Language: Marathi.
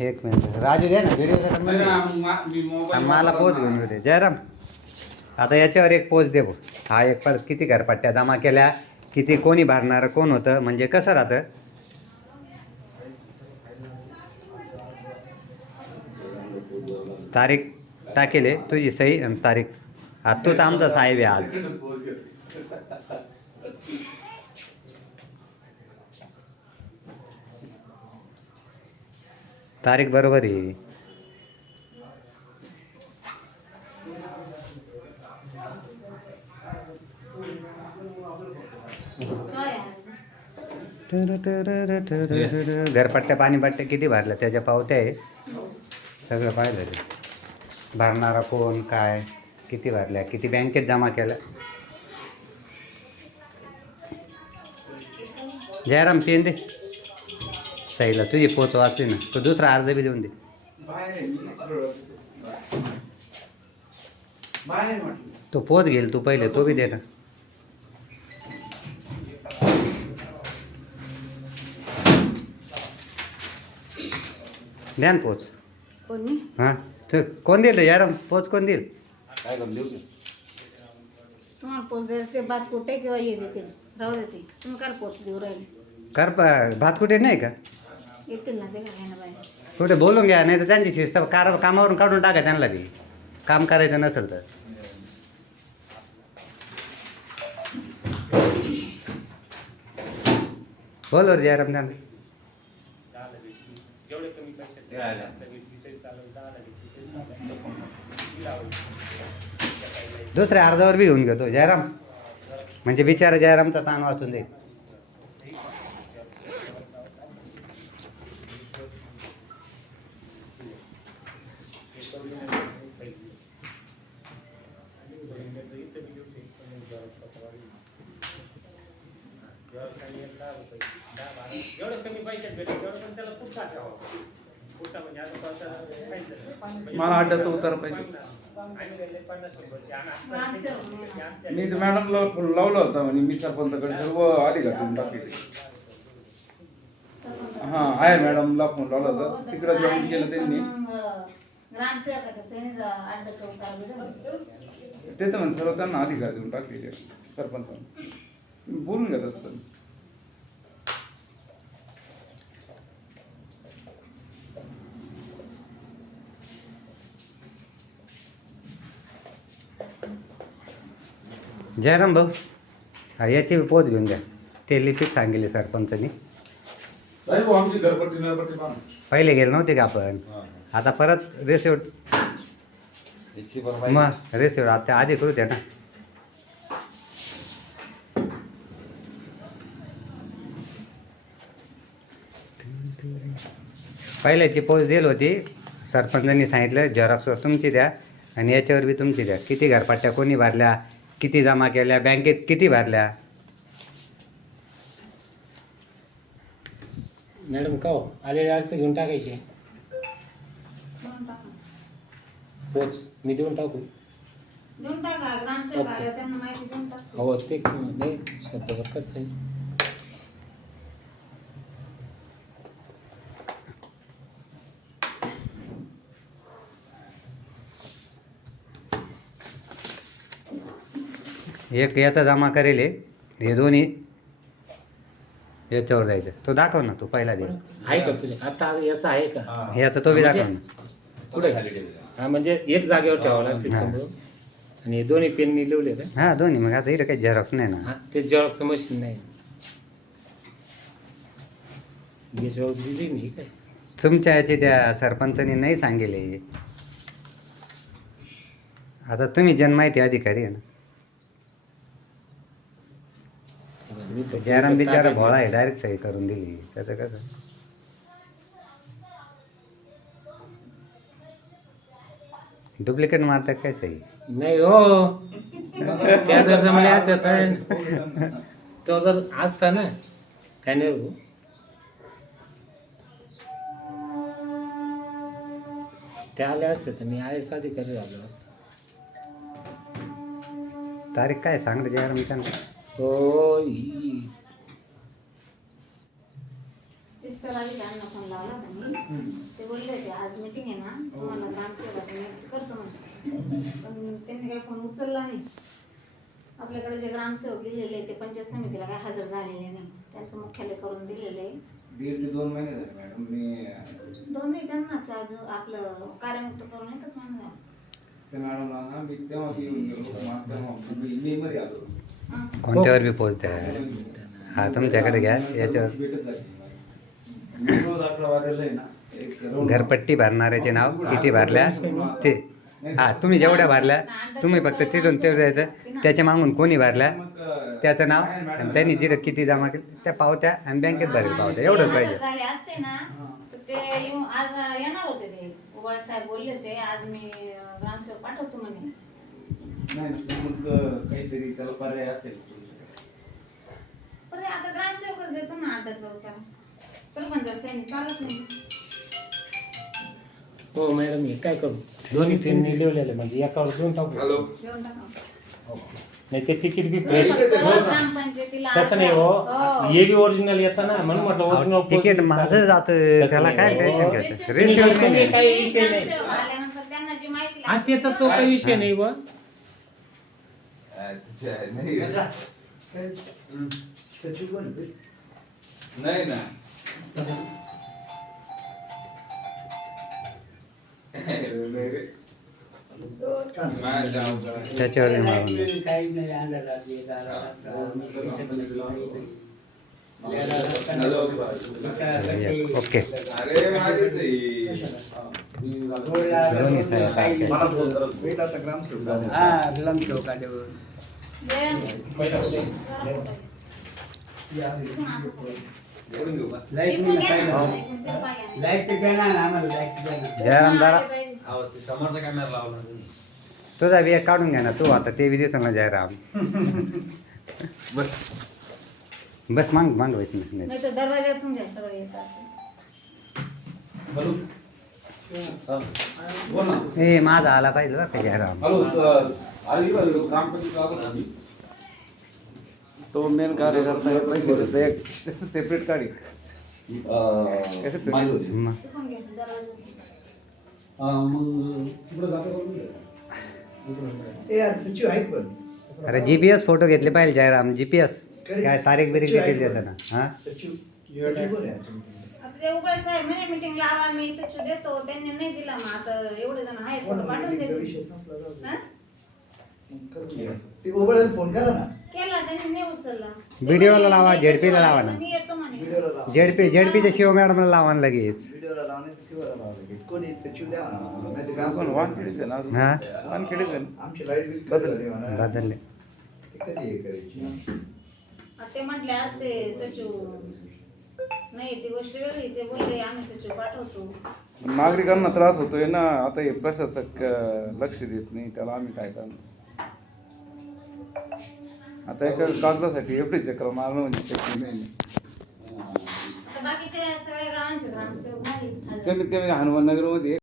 एक मिनिट. राजू दे ना व्हिडिओ मला पोच घेऊन येऊ दे जयराम. आता याच्यावर एक पोच दे भाऊ. हा एक परत किती घरपट्ट्या जमा केल्या किती कोणी भरणार कोण होतं म्हणजे कसं राहतं? तारीख टाकेले तुझी सही आणि तारीख. हा तूच आमचा साहेब आहे आज. तारीख बरोबर आहे? घरपट्ट्या पाणीपट्ट्या किती भरल्या? त्याच्या पावत्या आहे सगळं पाहिलं ते. भरणारा कोण काय किती भरल्या? किती बँकेत जमा केल्या? जयराम पेन दे. सईला तुझी पोच वाचली ना तो दुसरा अर्ज बी देऊन दे तो पोच घेईल तू पहिले तो बी दे ना द्या ना पोच हां तर कोण देईल जयराम पोच कोण देईल काय देऊ तुम्हाला पोच ते भात कुठे किंवा हे देतील राहू देते तुम्ही काय पोच देऊ राहिले कर भात कुठे नाही का येतील ना ते बाहेर कुठे बोलून घ्या नाही तर त्यांची शिस्त कार कामावरून काढून टाका त्यांना बी. काम करायचं नसेल तर. बोल वर जयराम त्यांना दुसऱ्या अर्धावर बी घेऊन घेतो. जयराम म्हणजे बिचारा जयरामचा ताण वाचून जाईल कमी पैशात तेवढं पण त्याला पुढचा ठेवा पुढचा म्हणजे आता मला अड्ड्याचा उतार पाहिजे. मी तर मॅडमला फोन लावला होता म्हणे मी सरपंचकडे सर्व आली का तुम्ही टाकली हा आहे मॅडमला फोन लावला होता. तिकडं तिकडे जॉईन केलं त्यांनी. ग्रामसेवकाच्या सेनेचा. ते तर म्हणे सर्व त्यांना अधिकार देऊन टाकलेले सरपंचाने. तुम्ही बोलून घेत असतात जयराम भाऊ हा याची पोच घेऊन द्या. ते लिपिक सांगितले सरपंचानी. नाही भाऊ आमची घरपट्टी नरपट्टी पाहा पहिले गेले नव्हते का आपण? आता परत रेसिवट मग रेसिवट आता आधी करू द्या ना. पहिल्याची पोच दिली होती. सरपंचांनी सांगितलं झेरॉक्सवर तुमची द्या आणि याच्यावर बी तुमची द्या. किती घरपट्ट्या कोणी भरल्या किती जमा केल्या बँकेत किती भरल्या? मॅडम का हो आलेले घेऊन टाकायचे. पोच मी देऊन टाकू देऊन टाका ग्रामसेवक ओके. आले त्यांना माहिती देऊन टाका हो ते नाही शब्दावर कसं आहे एक याचा जमा करेल आहे. हे दोन्ही याच्यावर जायचं. तो दाखव ना तू पहिला दे. आहे का तुझे? आता याचा आहे का? याचा तो बी दाखव ना. पुढे हा म्हणजे एक जागेवर ठेवावं लागते हा. आणि हे दोन्ही पेननी लिवले का हां? दोन्ही. मग आता इथं काही झेरॉक्स नाही ना. हा ते जेव्हा मशीन नाही. दिली नाही काय? तुमच्या याची त्या सरपंचांनी नाही सांगितले. आता तुम्ही जनमाहिती अधिकारी आहे ना. मी तर जयराम बिचारा भोळा आहे डायरेक्ट सही करून दिली. त्याचं कसं? डुप्लिकेट मारतात काय सही? नाही हो. त्या जर जमले असते तर. तो जर असता ना काय नाही हो त्या आल्या असते तर मी आय एस अधिकारी झालो असतो. तारीख काय सांग रे जयराम त्यांना हो ई. तेच तर आधी त्यांना फोन लावला होता मी. ते बोलले होते आज मीटिंग आहे ना तुम्हाला ग्रामसेवकाची नियुक्ती करतो म्हणते पण त्यांनी काही फोन उचलला नाही. आपल्याकडे जे ग्रामसेवक दिलेले ते पंचायत समितीला काही हजर झालेले नाही. त्यांचं मुख्यालय करून दिलेलं. आहे दीड ते दोन महिने झाले मॅडम मी त्यांना चार्ज आपलं कार्यमुक्त करून एकच महिना झाला. त्या मॅडमला ना मी तेव्हा येऊन गेलो मी मे मध्ये आलो हं. कोणत्यावर बी पोच द्या हा तुमच्याकडे घ्या याच्यावर. घरपट्टी भरणाऱ्याचे नाव किती भरल्या? ते. हा तुम्ही जेवढ्या भरल्या तुम्ही फक्त तिथून ते जायचं. त्याच्या मागून कोणी भरल्या? त्याचं नाव आणि त्यांनी जिथं किती जमा केलं त्या पावत्या आणि बँकेत भरेल पावत्या. एवढंच ते पाहिजे. नाही ना, मग काहीतरी त्याला पर्याय असेल पण आता ग्रामसेवकच देतो ना अड्डाचा उतार सरपंच सैनिक चालत नाही. हो मॅडम हे काय करू? दोन्ही ट्रेनने लिहिलेले म्हणजे एकावर देऊन टाकू. हॅलो. जेवण टाका. नाही ते तिकीट बी तुम्ही फक्त ग्रामपंचायतीला तसं नाही हो. हो. हे बी ओरिजिनल येतं ना म्हणून म्हटलं ओरिजिनल तिकीट माझं जातं त्याला काय टेन्शन घ्यायचं रिसिव्ह तुम्ही नाही काही विषय नाही. ग्रामसेवक आल्यानंतर त्यांना जी माहिती हा लागते ते तर तो काही विषय नाही बा. नाही ना त्याच्यावर बी मारून द्या. ओके अरे तो दोन्ही समोरचा कॅमेरा लावला तुझा बी काढून घ्या ना तू आता ते बी सांगा ना जयराम बस मांग मांग वैसे नाही दरवाज्यातून द्या सगळं ए माझा आला पाहिजे बरं का जयराम हॅलो आली बाजू ग्रामपंचायत आलो आम्ही. तो मेन कार्यकर्ता आहे पहिलेच एक सेपरेट गाडी माहिती होती. मग ते पण घ्यायचं दरवाज्यातून मग तिकडे जातो अरे जीपीएस फोटो घेतले पाहिजे जयराम जीपीएस काय तारीख बिरीख डिटेल देतं ना हा? आता ते उघड साहेब म्हणे मीटिंग लावा मी सचिव देतो. त्यांनी नाही दिला मग. आता एवढे जण आहे फोटो पाठवून देते हा? फोन करा ना. केला त्यांनी नाही उचलला. व्हिडिओला लावा, ZP ला लावा ना. मी येतो म्हणे. व्हिडिओला लावा. जेडपी जेडपीच्या शिव मॅडमला लावा ना लगेच. व्हिडिओला लावणे शिवाला लावले कोणी सचिव द्या म्हणा. हा? आमची लाइट बिल बदलली. म्हणा? बदलले. ते कधी हे करायची? आता ते म्हटले आज ते सचिव नाही ती गोष्ट वेगळी ते बोलले आम्ही सचिव पाठवतो. नागरिकांना त्रास होतोय ना आता हे प्रशासक अं, लक्ष देत नाही त्याला आम्ही काय करणार? आता एका कागदासाठी एवढी चक्र मारणं म्हणजे शक्य नाही. आता बाकीचे सगळ्या गावांचे ग्रामसेवक नाही हजर. कमीत कमी हनुमान नगरमध्ये